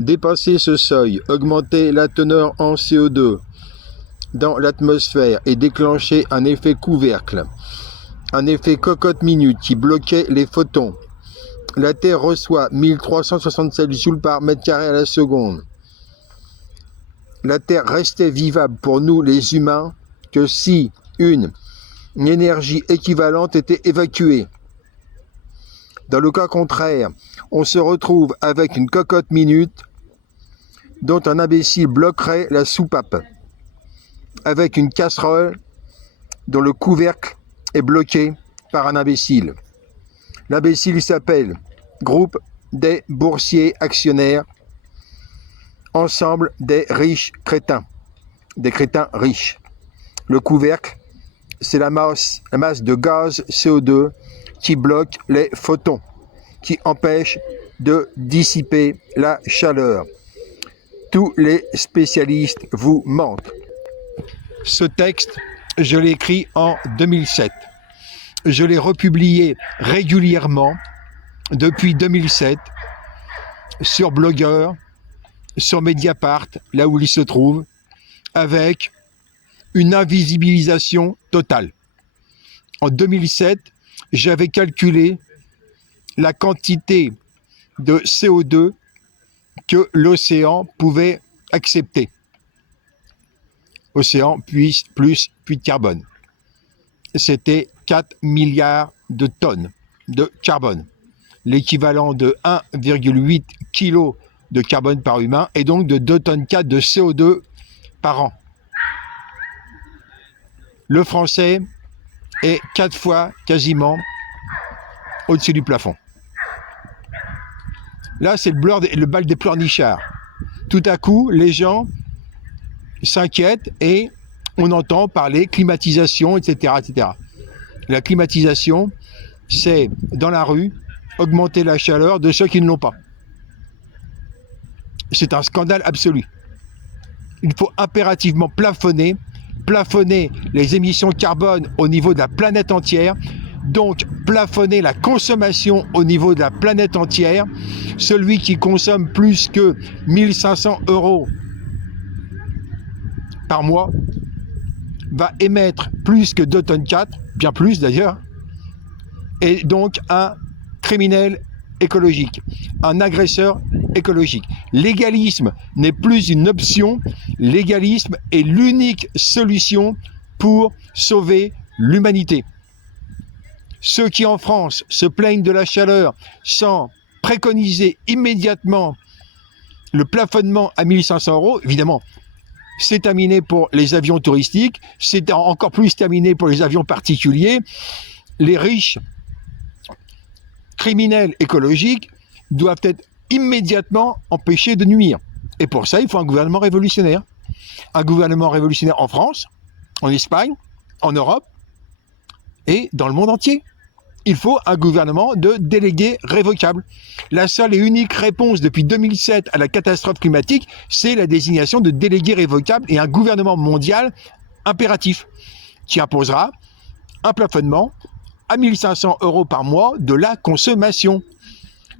Dépasser ce seuil, augmenter la teneur en CO2 dans l'atmosphère et déclencher un effet couvercle, un effet cocotte-minute qui bloquait les photons. La Terre reçoit 1367 joules par mètre carré à la seconde. La Terre restait vivable pour nous les humains que si une énergie équivalente était évacuée. Dans le cas contraire, on se retrouve avec une cocotte minute dont un imbécile bloquerait la soupape, avec une casserole dont le couvercle est bloqué par un imbécile. L'imbécile s'appelle Groupe des boursiers actionnaires, ensemble des riches crétins, des crétins riches. Le couvercle, c'est la masse de gaz CO2 qui bloque les photons, qui empêche de dissiper la chaleur. Tous les spécialistes vous mentent. Ce texte, je l'ai écrit en 2007. Je l'ai republié régulièrement depuis 2007 sur Blogueur, sur Mediapart, là où il se trouve, avec une invisibilisation totale. En 2007, j'avais calculé la quantité de CO2 que l'océan pouvait accepter. Océan plus puits de carbone. C'était 4 milliards de tonnes de carbone, l'équivalent de 1,8 kg de carbone par humain et donc de 2,4 tonnes de CO2 par an. Le français est 4 fois quasiment au-dessus du plafond. Là, c'est le bal des pleurnichards. Tout à coup, les gens s'inquiètent et on entend parler climatisation, etc., etc. La climatisation, c'est dans la rue augmenter la chaleur de ceux qui ne l'ont pas. C'est un scandale absolu. Il faut impérativement plafonner les émissions carbone au niveau de la planète entière, donc plafonner la consommation au niveau de la planète entière. Celui qui consomme plus que 1 500 € par mois va émettre plus que 2,4 tonnes, bien plus d'ailleurs, et donc un criminel écologique, un agresseur écologique. L'égalisme n'est plus une option, l'égalisme est l'unique solution pour sauver l'humanité. Ceux qui en France se plaignent de la chaleur sans préconiser immédiatement le plafonnement à 1 500 €, évidemment, c'est terminé pour les avions touristiques, c'est encore plus terminé pour les avions particuliers. Les riches criminels écologiques doivent être immédiatement empêchés de nuire. Et pour ça, il faut un gouvernement révolutionnaire. Un gouvernement révolutionnaire en France, en Espagne, en Europe et dans le monde entier. Il faut un gouvernement de délégués révocables. La seule et unique réponse depuis 2007 à la catastrophe climatique, c'est la désignation de délégués révocables et un gouvernement mondial impératif qui imposera un plafonnement à 1 500 € par mois de la consommation.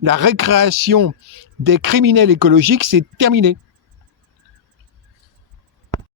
La récréation des criminels écologiques, c'est terminé.